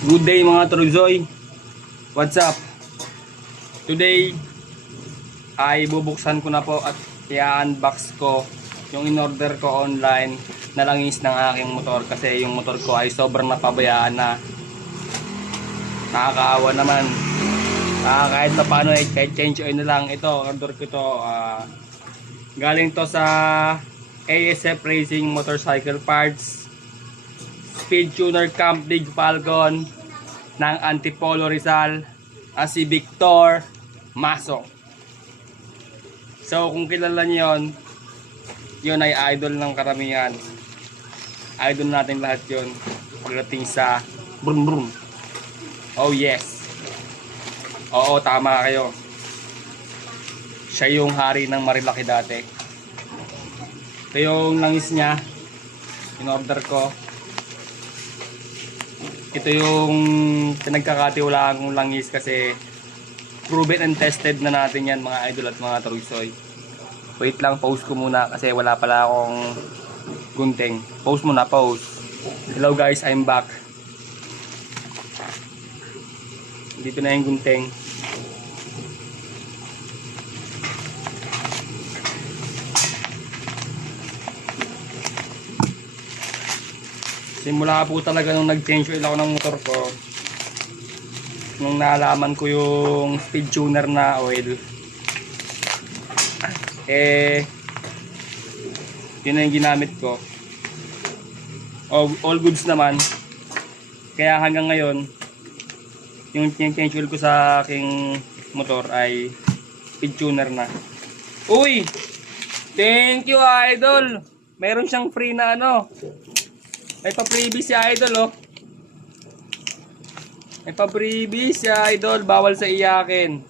Good day mga Trozoy. What's up? Today ay bubuksan ko na po at i-unbox ko yung in-order ko online na langis ng aking motor kasi yung motor ko ay sobrang napabayaan na. Nakakaawa naman. Kahit pa paano ay kahit change oil na lang. Ito, order ko ito. Galing to sa ASF Racing Motorcycle Parts, Speed Tuner Camp Big Falcon ng Antipolo Rizal, si Victor Maso. So kung kilala niyo yun ay idol ng karamihan. Idol natin lahat yun pagdating sa brum brum. Oh yes. Oo, tama kayo. Siya yung hari ng Marilaki dati. Ito yung langis niya. In-order ko. Ito yung pinagkakatiwalaan kong langis kasi proven and tested na natin yan mga idol at mga Trozoy. Wait lang, pause ko muna kasi wala pala akong gunting. Pause muna, pause. Hello guys, I'm back. Dito na yung gunting. Simula po talaga nung nag-change oil ako ng motor ko, nung naalaman ko yung speed tuner na oil, yun na yung ginamit ko. All goods naman. Kaya hanggang ngayon yung change oil ko sa aking motor ay speed tuner na. Uy! Thank you idol! Meron siyang free na ano. May pa-freebie si idol oh. May pa-freebie si idol. Bawal sa iyakin.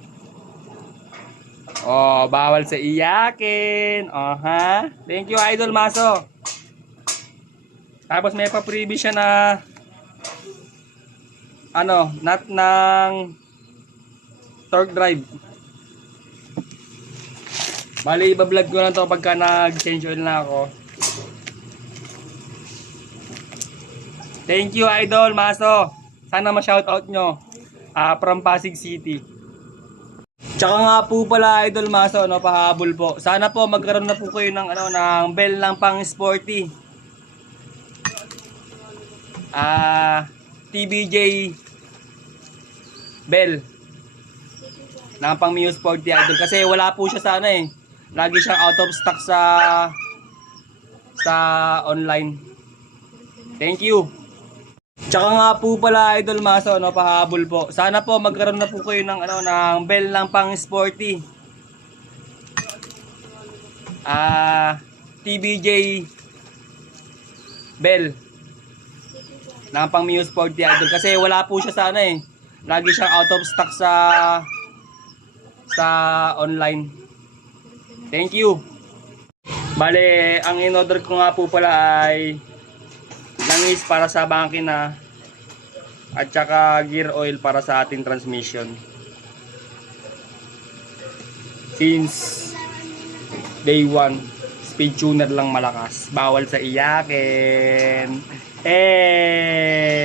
Oh, bawal sa iyakin. Ha? Thank you idol Maso. Tapos may pa-freebie siya na ano, nut ng torque drive. Bali, iba-vlog ko na to pagka nag-change oil na ako. Thank you idol Maso. Sana ma-shoutout nyo. From Pasig City. Tsaka nga po pala idol Maso, no, pahabol po. Sana po magkaroon na po kayo ng ano, ng bell ng pang sporty. TBJ bell ng pang Mio Sporty idol kasi wala po siya sana eh. Lagi siyang out of stock sa online. Thank you. Tsaka nga po pala idol Maso, no, pahabol po. Sana po magkaroon na po kayo ng ano, ng bell ng pang sporty. TBJ bell ng pang Mio Sporty idol kasi wala po siya sana eh. Lagi siyang out of stock sa online. Thank you. Bale, ang in-order ko nga po pala ay langis para sa makina at saka gear oil para sa ating transmission. Since day 1, speed tuner lang malakas. Bawal sa iyakin. Hey!